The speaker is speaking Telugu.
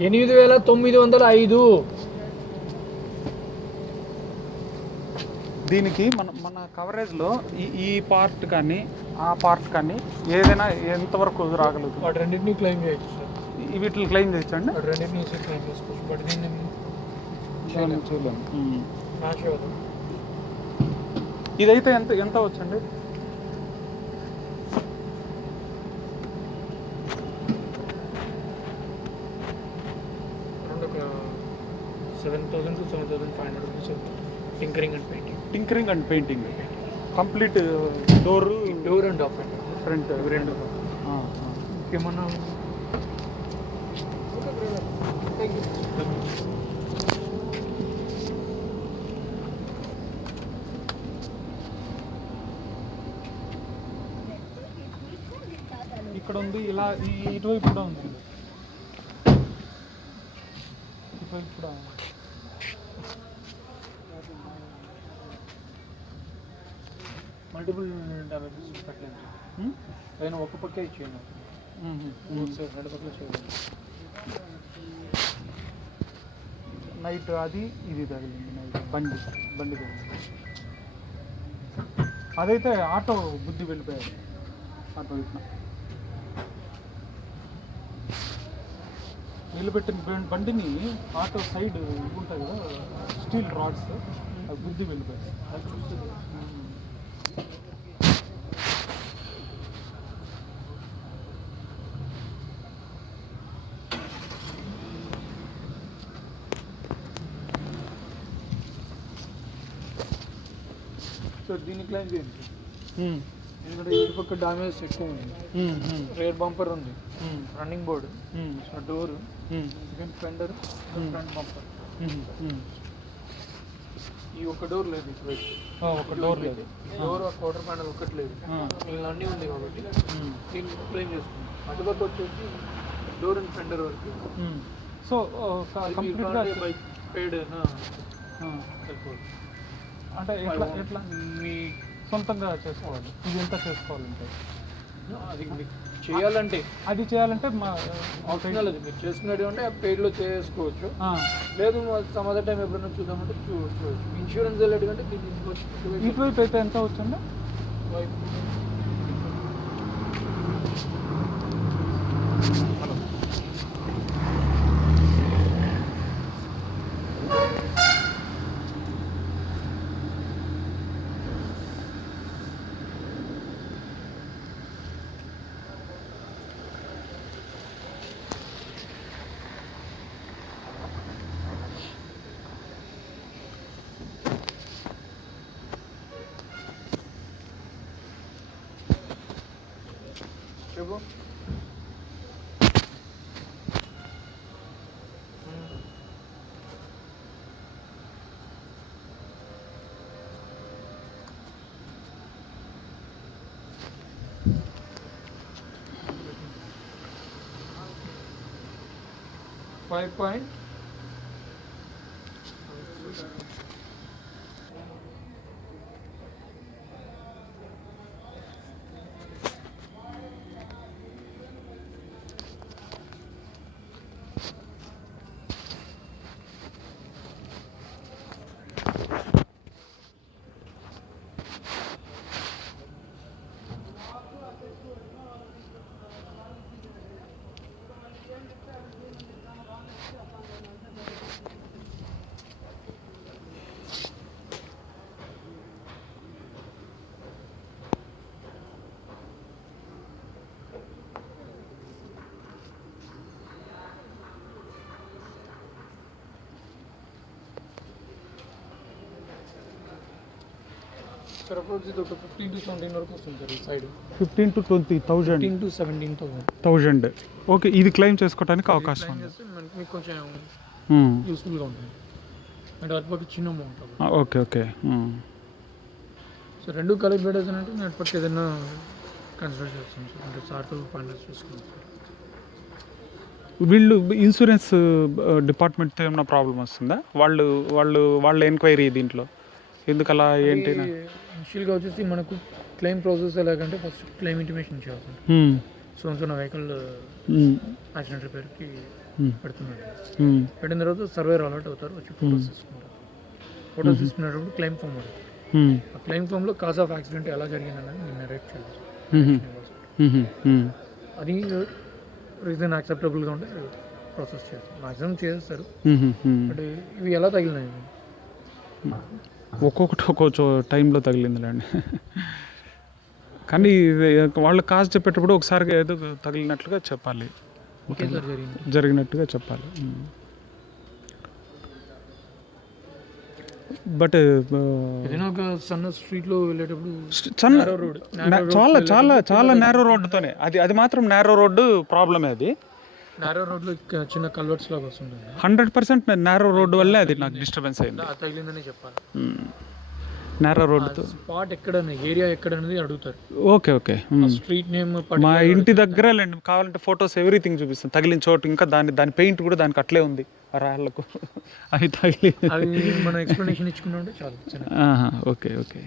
8,905. దీనికి మన కవరేజ్లో ఈ పార్ట్ కానీ ఆ పార్ట్ కానీ ఏదైనా ఎంతవరకు రాగలుగుతుంది? వాటి రెండింటినీ క్లెయిమ్ చేయొచ్చు సార్. వీటిని క్లెయిమ్ చేయొచ్చండి? వాటి రెండింటినీ క్లెయిమ్ చేసుకోవచ్చు. బట్ దీన్ని చేయలేము. మ్యాచ్ అవ్వదు. ఇదైతే ఎంత వచ్చండి? అరౌండ్ ఒక 7,000 to 7,500 రూపీస్ అవుతుంది. Tinkering and painting complete door and of front రెండు. ఏమన్నా ఇక్కడ ఉంది, ఇలా ఇటువైపు కూడా ఉంది, ఇటువైపు కూడా మల్టిపుల్ డ్యామేజెస్ పెట్టలేదు. పైన ఒక పక్కే ఇచ్చేయండి, రెండు పక్కల చేయాలి. నైట్ అది ఇది తగిలింది, నైట్ బండి తగిలింది. అదైతే ఆటో బుద్ధి వెళ్ళిపోయాడు. ఆటో ఇట్లా నిలబెట్టిన బండిని ఆటో సైడ్ ఇవి ఉంటాయి కదా, స్టీల్ రాడ్స్, అది బుద్ధి వెళ్ళిపోయాయి. అది చూస్తుంది. సో దీన్ని క్లైమ్ చేయండి ఎందుకంటే ఇటు పక్క డామేజ్ ఎక్కువ ఉంది. రేర్ బంపర్ ఉంది, running board, door, second fender, front bumper. ఈ ఒక్క డోర్ లేదు ఇటువైపు. ఒక డోర్ లేదు. డోర్ క్వార్టర్ ప్యానల్ ఒక్కటి లేదు. ఇలా అన్నీ ఉంది కాబట్టి దీన్ని క్లెయిమ్ చేసుకుంటాం. అటుపక్క వచ్చేసి డోర్ అండ్ ఫెండర్ వరకు. సో కంప్లీట్గా పేడ్ అంటే ఎట్లా మీ సొంతంగా చేసుకోవాలి? ఇది ఎంత చేసుకోవాలంటే అది మీకు చేయాలంటే మా ఆప్షనల్, అది మీరు చేసుకునేది అంటే పెయిడ్లో చేసుకోవచ్చు. లేదు సమ్ అదర్ టైం ఎప్పుడైనా చూద్దామంటే చూడవచ్చు. ఇన్సూరెన్స్ వెళ్ళేది కంటే ఇటువైపు అయితే ఎంత వచ్చిందా? చెప్పు. 5. 15 to 17 వరకు వస్తుంది సార్ ఈ సైడ్. 15 to 20,000. 15 to 17,000. ఓకే, ఇది క్లెయిమ్ చేసుకోవడానికి అవకాశం ఉంది. మీకు కొంచెం యూస్ఫుల్గా ఉంటుంది. అంటే అటుపక్క చిన్న అమౌంట్. ఓకే. సో రెండు కలిపి పెట్టేసానంటే నేను అటుపక్క ఏదైనా కన్సిడర్ చేస్తాను సార్. అంటే సార్తో ఫైనల్స్ చూసుకుంటాను సార్. వీళ్ళు ఇన్సూరెన్స్ డిపార్ట్మెంట్తో ఏమైనా ప్రాబ్లం వస్తుందా? వాళ్ళు ఎంక్వైరీ దీంట్లో ఎందుకు అలా ఏంటి? ఇనిషియల్గా వచ్చేసి మనకు క్లెయిమ్ ప్రాసెస్ ఎలాగంటే ఫస్ట్ క్లెయిమ్ ఇంటిమేషన్ చేయాలి. సో నా వెహికల్ యాక్సిడెంట్ రిపేర్కి పెడుతున్నాడు. మ్మ్. పెట్టిన తర్వాత సర్వేర్ అలర్ట్ అవుతారు, వచ్చి ఫోటోస్ తీసుకుంటారు. ఫోటోస్ తీసుకునేటప్పుడు క్లెయిమ్ ఫామ్ ఉంటుంది. మ్మ్. ఆ క్లెయిమ్ ఫామ్లో కాజ్ ఆఫ్ యాక్సిడెంట్ ఎలా జరిగిందనేది నేను నరేట్ చేయాలి. మ్మ్. మ్మ్. మ్మ్. అది రీజన్ యాక్సెప్టబుల్గా ఉంటే ప్రాసెస్ చేస్తారు. మ్యాక్సిమం చేస్తారు. మ్మ్. మ్మ్. బట్ ఇవి ఎలా తగిలినాయి? ఒక్కొక్కటి ఒక్కో టైంలో తగిలిందిలేండి. కానీ ఇది వాళ్ళు కాజ్ చెప్పేటప్పుడు ఒకసారిగా ఏదో తగిలినట్లుగా చెప్పాలి, ఒకేసారి జరిగింది. జరిగినట్టుగా చెప్పాలి. బట్ ఏదైనా ఒక సన్న స్ట్రీట్లో వెళ్ళేటప్పుడు చాలా రోడ్ చాలా చాలా చాలా నేరో రోడ్డుతోనే అది మాత్రం నేరో రోడ్డు ప్రాబ్లమే. అది నేరో రోడ్లో చిన్న కల్వర్ట్స్ లాగా వస్తుంటుంది. 100% నేరో రోడ్డు వల్లే అది నాకు డిస్టర్బెన్స్ అయింది. అది తగిలిందని చెప్పాలి. నేరో రోడ్డుతో స్పాట్ ఎక్కడ, ఏరియా ఎక్కడ అనేది అడుగుతారు. Okay okay. స్ట్రీట్ నేమ్ మా ఇంటి దగ్గర లేండి, కావాలంటే ఫొటోస్ ఎవ్రీథింగ్ చూపిస్తాను. తగిలిన చోటు ఇంకా దాని పెయింట్ కూడా దానికి అట్లే ఉంది, ఆ రాళ్ళకు అవి తగిలి. అవి మనం ఎక్స్ప్లెనేషన్ ఇచ్చుకున్నా ఉంటే చాలు. Okay okay.